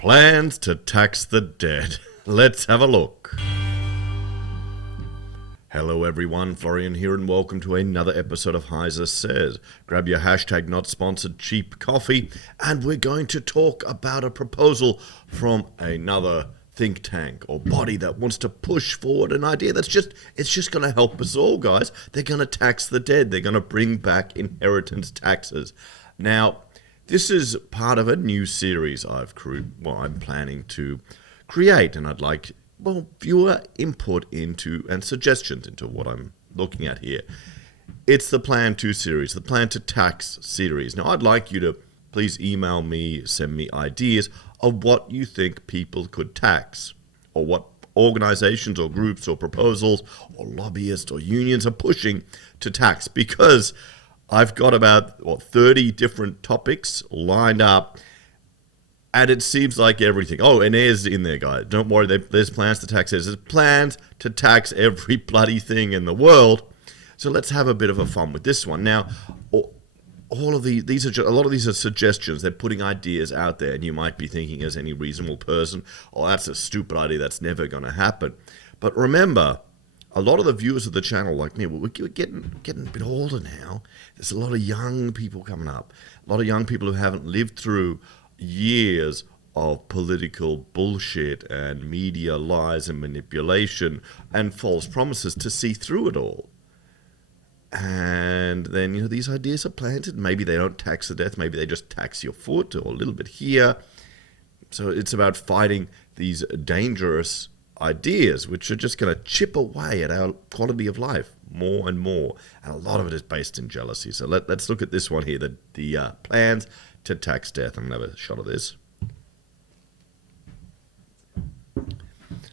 Plans to tax the dead. Let's have a look. Hello everyone, Florian here and welcome to another episode of HeiseSays. Grab your hashtag not sponsored cheap coffee and we're going to talk about a proposal from another think tank or body that wants to push forward an idea that's just going to help us all, guys. They're going to tax the dead. They're going to bring back inheritance taxes. Now, this is part of a new series I'm planning to create, and I'd like, viewer input into and suggestions into what I'm looking at here. It's the Plan to series, the Plan to Tax series. Now, I'd like you to please email me, send me ideas of what you think people could tax, or what organizations or groups or proposals or lobbyists or unions are pushing to tax, because I've got about 30 different topics lined up, and it seems like everything. Oh, and there's in there, guys. Don't worry, there's plans to tax. There's plans to tax every bloody thing in the world. So let's have a bit of a fun with this one. Now, all of these are a lot of these are suggestions. They're putting ideas out there, and you might be thinking, as any reasonable person, "Oh, that's a stupid idea. That's never going to happen." But remember, a lot of the viewers of the channel, like me, we're getting a bit older now. There's a lot of young people coming up, a lot of young people who haven't lived through years of political bullshit and media lies and manipulation and false promises to see through it all. And then, these ideas are planted. Maybe they don't tax the death. Maybe they just tax your foot or a little bit here. So it's about fighting these dangerous ideas, which are just going to chip away at our quality of life more and more. And a lot of it is based in jealousy. So let's look at this one here, the plans to tax death. I'm going to have a shot of this.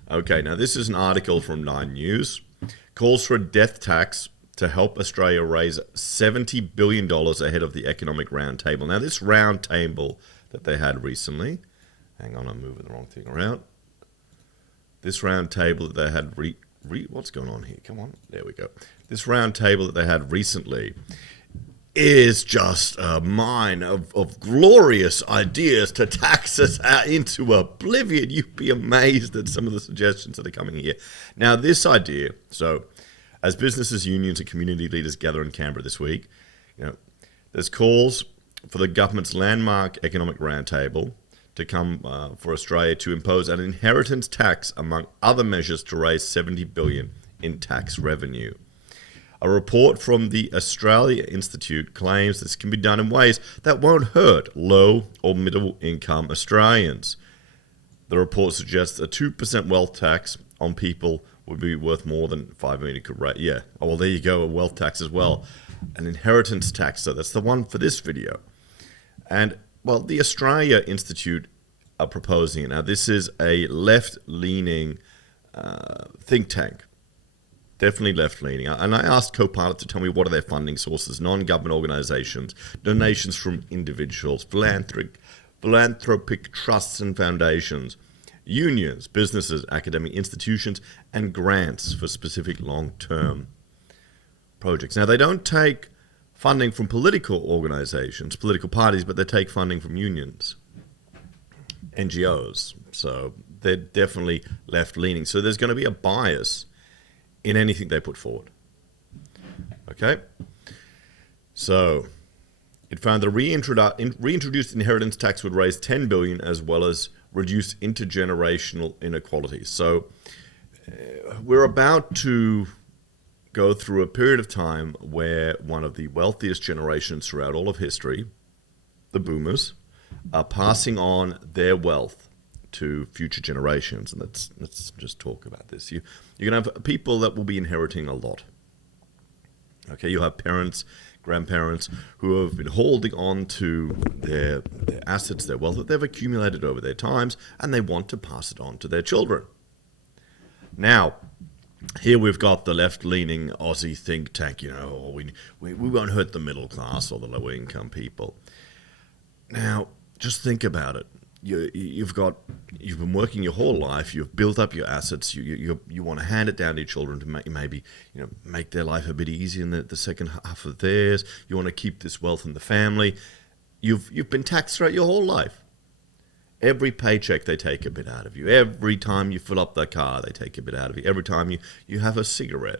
Okay, now this is an article from 9 News. Calls for a death tax to help Australia raise $70 billion ahead of the economic roundtable. Now this roundtable that they had recently, hang on, I'm moving the wrong thing around. This round table that they had what's going on here? Come on, there we go. This round table that they had recently is just a mine of glorious ideas to tax us out into oblivion. You'd be amazed at some of the suggestions that are coming here. Now, this idea, so as businesses, unions, and community leaders gather in Canberra this week, there's calls for the government's landmark economic roundtable to come for Australia to impose an inheritance tax, among other measures, to raise $70 billion in tax revenue. A report from the Australia Institute claims this can be done in ways that won't hurt low or middle income Australians. The report suggests a 2% wealth tax on people would be worth more than $5 million. Yeah. Oh, well, there you go, a wealth tax as well. An inheritance tax, so that's the one for this video. And the Australia Institute are proposing it. Now, this is a left-leaning think tank, definitely left-leaning. And I asked Copilot to tell me what are their funding sources: non-government organizations, donations from individuals, philanthropic trusts and foundations, unions, businesses, academic institutions, and grants for specific long-term projects. Now, they don't take funding from political organizations, political parties, but they take funding from unions, NGOs. So they're definitely left-leaning. So there's going to be a bias in anything they put forward. Okay? So it found the reintroduced inheritance tax would raise $10 billion as well as reduce intergenerational inequalities. So we're about to go through a period of time where one of the wealthiest generations throughout all of history, the boomers, are passing on their wealth to future generations. And let's just talk about this. You're going to have people that will be inheriting a lot. Okay, you have parents, grandparents who have been holding on to their assets, their wealth that they've accumulated over their times, and they want to pass it on to their children. Now, here we've got the left-leaning Aussie think tank, we won't hurt the middle class or the low-income people. Now, just think about it. You've been working your whole life. You've built up your assets. You want to hand it down to your children to make their life a bit easier in the second half of theirs. You want to keep this wealth in the family. You've been taxed throughout your whole life. Every paycheck, they take a bit out of you. Every time you fill up the car, they take a bit out of you. Every time you have a cigarette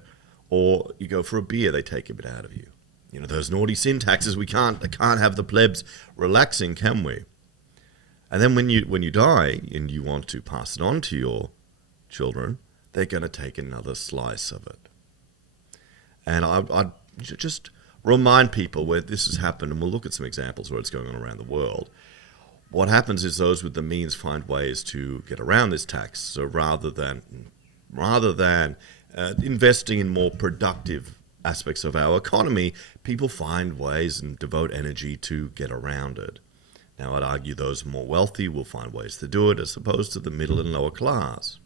or you go for a beer, they take a bit out of you. You know, those naughty sin taxes, they can't have the plebs relaxing, can we? And then when you die and you want to pass it on to your children, they're going to take another slice of it. And I'd just remind people where this has happened, and we'll look at some examples where it's going on around the world. What happens is those with the means find ways to get around this tax. So rather than investing in more productive aspects of our economy, people find ways and devote energy to get around it. Now, I'd argue those more wealthy will find ways to do it as opposed to the middle and lower class.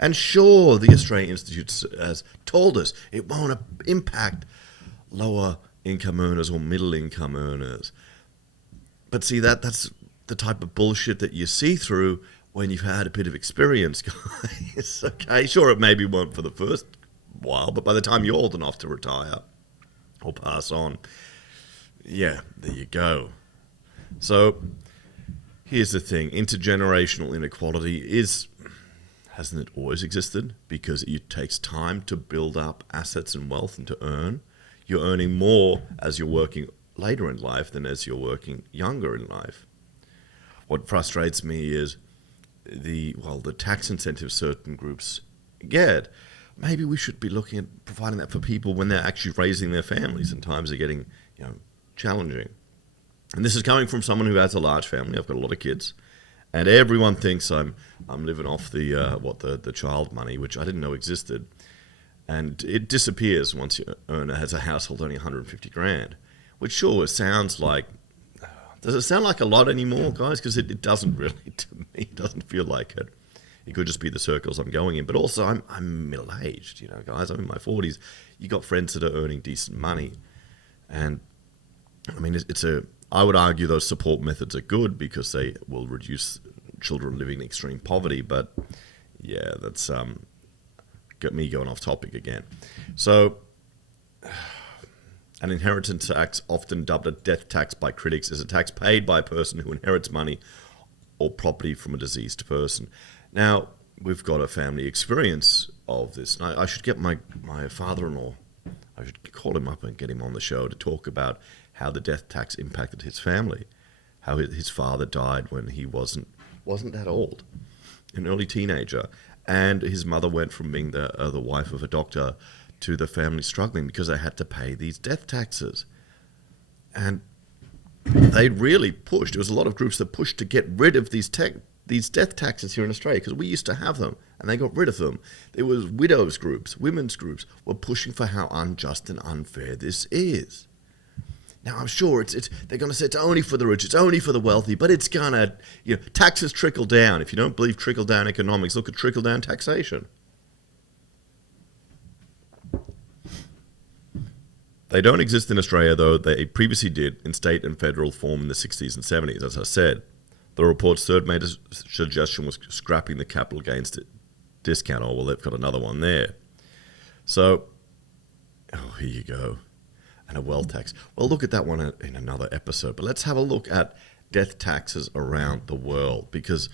And sure, the Australian Institute has told us it won't impact lower income earners or middle income earners. But see, that's the type of bullshit that you see through when you've had a bit of experience, guys. Okay, sure, it maybe won't for the first while, but by the time you're old enough to retire or pass on, yeah, there you go. So here's the thing. Intergenerational inequality hasn't it always existed? Because it takes time to build up assets and wealth and to earn. You're earning more as you're working later in life than as you're working younger in life. What frustrates me is the tax incentives certain groups get. Maybe we should be looking at providing that for people when they're actually raising their families and times are getting, challenging. And this is coming from someone who has a large family. I've got a lot of kids, and everyone thinks I'm living off the child money, which I didn't know existed, and it disappears once your earner has a household earning 150 grand, which sure sounds like. Does it sound like a lot anymore, guys? Because it doesn't really, to me. It doesn't feel like it. It could just be the circles I'm going in. But also, I'm middle-aged, guys. I'm in my 40s. You got friends that are earning decent money. And, I mean, I would argue those support methods are good because they will reduce children living in extreme poverty. But, yeah, that's got me going off topic again. So an inheritance tax, often dubbed a death tax by critics, is a tax paid by a person who inherits money or property from a deceased person. Now, we've got a family experience of this. I should get my father-in-law, I should call him up and get him on the show to talk about how the death tax impacted his family, how his father died when he wasn't that old, an early teenager, and his mother went from being the wife of a doctor to the family struggling because they had to pay these death taxes. And they really pushed. There was a lot of groups that pushed to get rid of these death taxes here in Australia because we used to have them and they got rid of them. There was widows groups, women's groups were pushing for how unjust and unfair this is. Now, I'm sure they're going to say it's only for the rich, it's only for the wealthy, but it's going to, taxes trickle down. If you don't believe trickle-down economics, look at trickle-down taxation. They don't exist in Australia, though they previously did in state and federal form in the 60s and 70s, as I said. The report's third major suggestion was scrapping the capital gains discount. Oh, well, they've got another one there. So, here you go. And a wealth tax. Well, look at that one in another episode. But let's have a look at death taxes around the world, because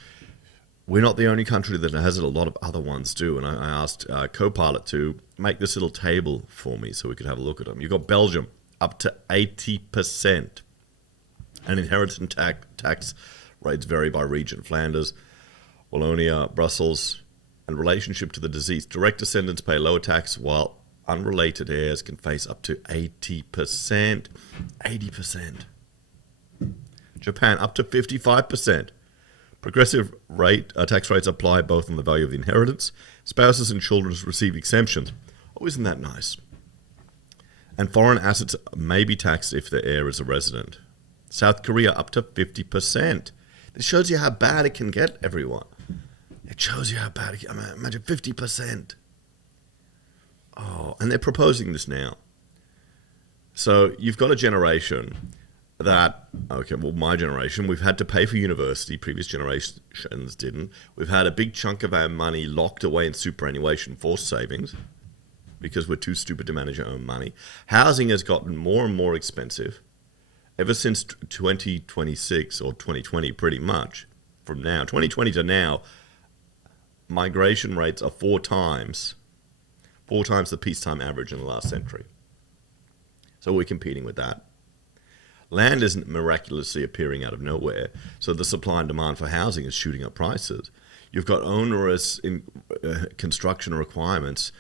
we're not the only country that has it. A lot of other ones do. And I asked Copilot to make this little table for me so we could have a look at them. You've got Belgium, up to 80%. And inheritance tax rates vary by region. Flanders, Wallonia, Brussels, and relationship to the deceased. Direct descendants pay lower tax, while unrelated heirs can face up to 80%. 80%. Japan, up to 55%. Progressive tax rates apply both on the value of the inheritance. Spouses and children receive exemptions. Oh, isn't that nice? And foreign assets may be taxed if the heir is a resident. South Korea, up to 50%. This shows you how bad it can get, everyone. It shows you how bad it can get. Imagine 50%. Oh, and they're proposing this now. So you've got a generation that, my generation, we've had to pay for university. Previous generations didn't. We've had a big chunk of our money locked away in superannuation forced savings because we're too stupid to manage our own money. Housing has gotten more and more expensive ever since 2026 or 2020, pretty much. from now, 2020 to now, migration rates are four times the peacetime average in the last century. So we're competing with that. Land isn't miraculously appearing out of nowhere, so the supply and demand for housing is shooting up prices. You've got onerous construction requirements,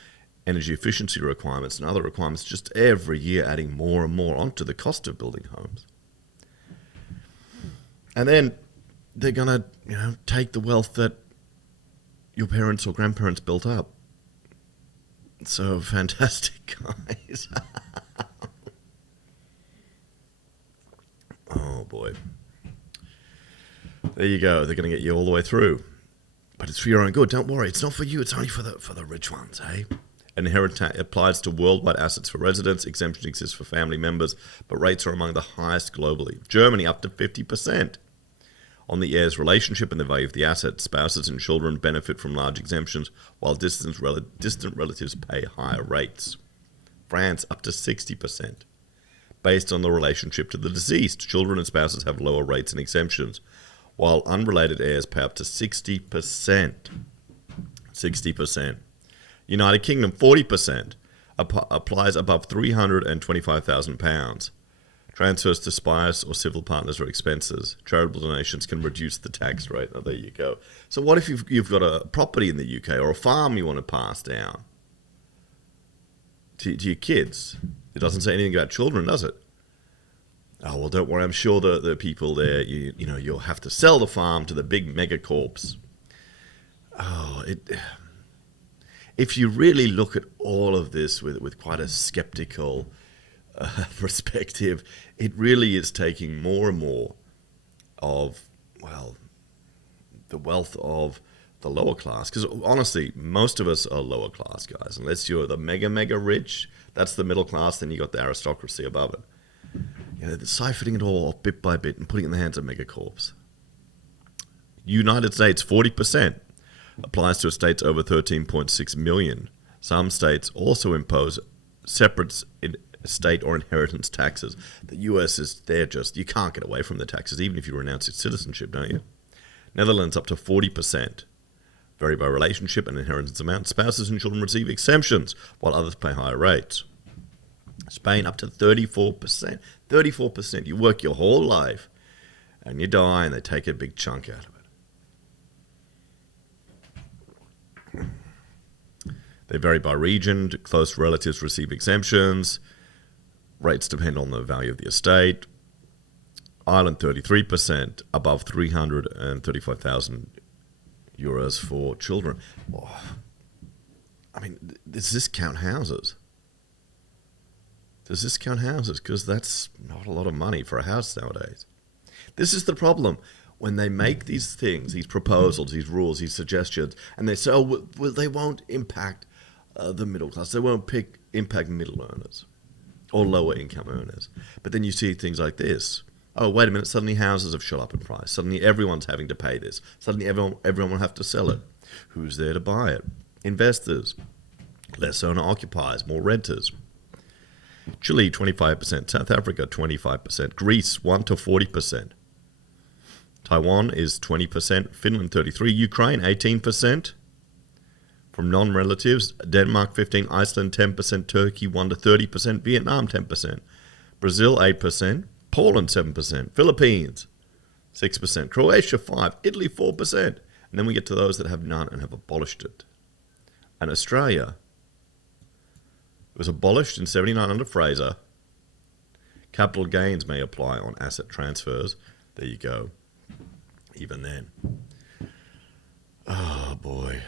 energy efficiency requirements, and other requirements just every year adding more and more onto the cost of building homes. And then they're going to, take the wealth that your parents or grandparents built up. So fantastic, guys. Oh boy. There you go. They're going to get you all the way through. But it's for your own good. Don't worry. It's not for you. It's only for the rich ones, eh? Inheritance tax applies to worldwide assets for residents. Exemption exists for family members, but rates are among the highest globally. Germany up to 50%. On the heir's relationship and the value of the asset, spouses and children benefit from large exemptions, while distant relatives pay higher rates. France up to 60%. Based on the relationship to the deceased, children and spouses have lower rates and exemptions, while unrelated heirs pay up to 60%. 60%. United Kingdom, 40%. Applies above £325,000. Transfers to spouse or civil partners are expenses. Charitable donations can reduce the tax rate. Oh, there you go. So what if you've got a property in the UK or a farm you want to pass down to your kids? It doesn't say anything about children, does it? Oh, well, don't worry. I'm sure the people there, you'll have to sell the farm to the big megacorps. Oh, if you really look at all of this with quite a skeptical perspective, it really is taking more and more of, the wealth of the lower class. Because honestly, most of us are lower class, guys. Unless you're the mega rich, that's the middle class, then you got the aristocracy above it. They're siphoning it all off bit by bit and putting it in the hands of megacorps. United States, 40%. Applies to estates over 13.6 million. Some states also impose separate estate or inheritance taxes. The US is you can't get away from the taxes, even if you renounce your citizenship, don't you? Netherlands up to 40%. Vary by relationship and inheritance amount. Spouses and children receive exemptions, while others pay higher rates. Spain up to 34%. 34%. You work your whole life, and you die, and they take a big chunk out of it. They vary by region. Close relatives receive exemptions. Rates depend on the value of the estate. Ireland, 33%, above 335,000 euros for children. Oh, does this count houses? Because that's not a lot of money for a house nowadays. This is the problem. When they make these things, these proposals, these rules, these suggestions, and they say, they won't impact the middle class. They won't impact middle earners or lower income earners. But then you see things like this. Oh, wait a minute, suddenly houses have shot up in price. Suddenly everyone's having to pay this. Suddenly everyone will have to sell it. Who's there to buy it? Investors. Less owner-occupiers, more renters. Chile, 25%. South Africa, 25%. Greece, 1 to 40%. Taiwan is 20%. Finland, 33%. Ukraine, 18%. From non-relatives, Denmark, 15%. Iceland, 10%. Turkey, 1 to 30%. Vietnam, 10%. Brazil, 8%. Poland, 7%. Philippines, 6%. Croatia, 5%. Italy, 4%. And then we get to those that have none and have abolished it. And Australia, it was abolished in 79 under Fraser. Capital gains may apply on asset transfers. There you go. Even then. Oh, boy.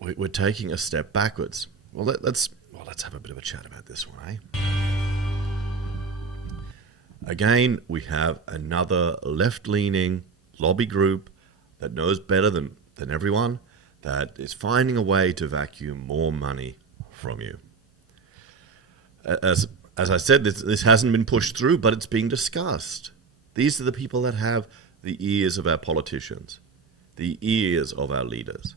We're taking a step backwards. Well, let's have a bit of a chat about this one, eh? Again, we have another left-leaning lobby group that knows better than everyone, that is finding a way to vacuum more money from you. As I said, this hasn't been pushed through, but it's being discussed. These are the people that have the ears of our politicians, the ears of our leaders.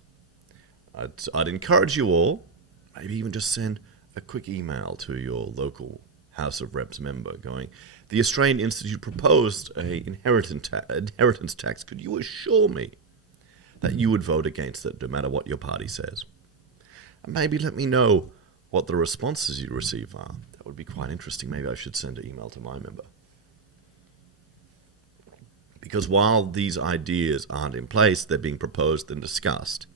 I'd encourage you all, maybe even just send a quick email to your local House of Reps member going, the Australian Institute proposed a inheritance tax, could you assure me that you would vote against it no matter what your party says? And maybe let me know what the responses you receive are. That would be quite interesting. Maybe I should send an email to my member. Because while these ideas aren't in place, they're being proposed and discussed.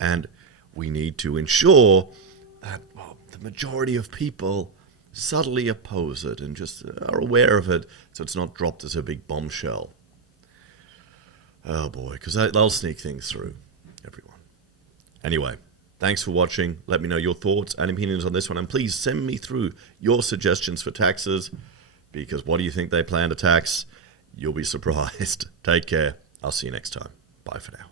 And we need to ensure that the majority of people subtly oppose it and just are aware of it so it's not dropped as a big bombshell. Oh boy, because they'll sneak things through, everyone. Anyway, thanks for watching. Let me know your thoughts and opinions on this one. And please send me through your suggestions for taxes, because what do you think they plan to tax? You'll be surprised. Take care. I'll see you next time. Bye for now.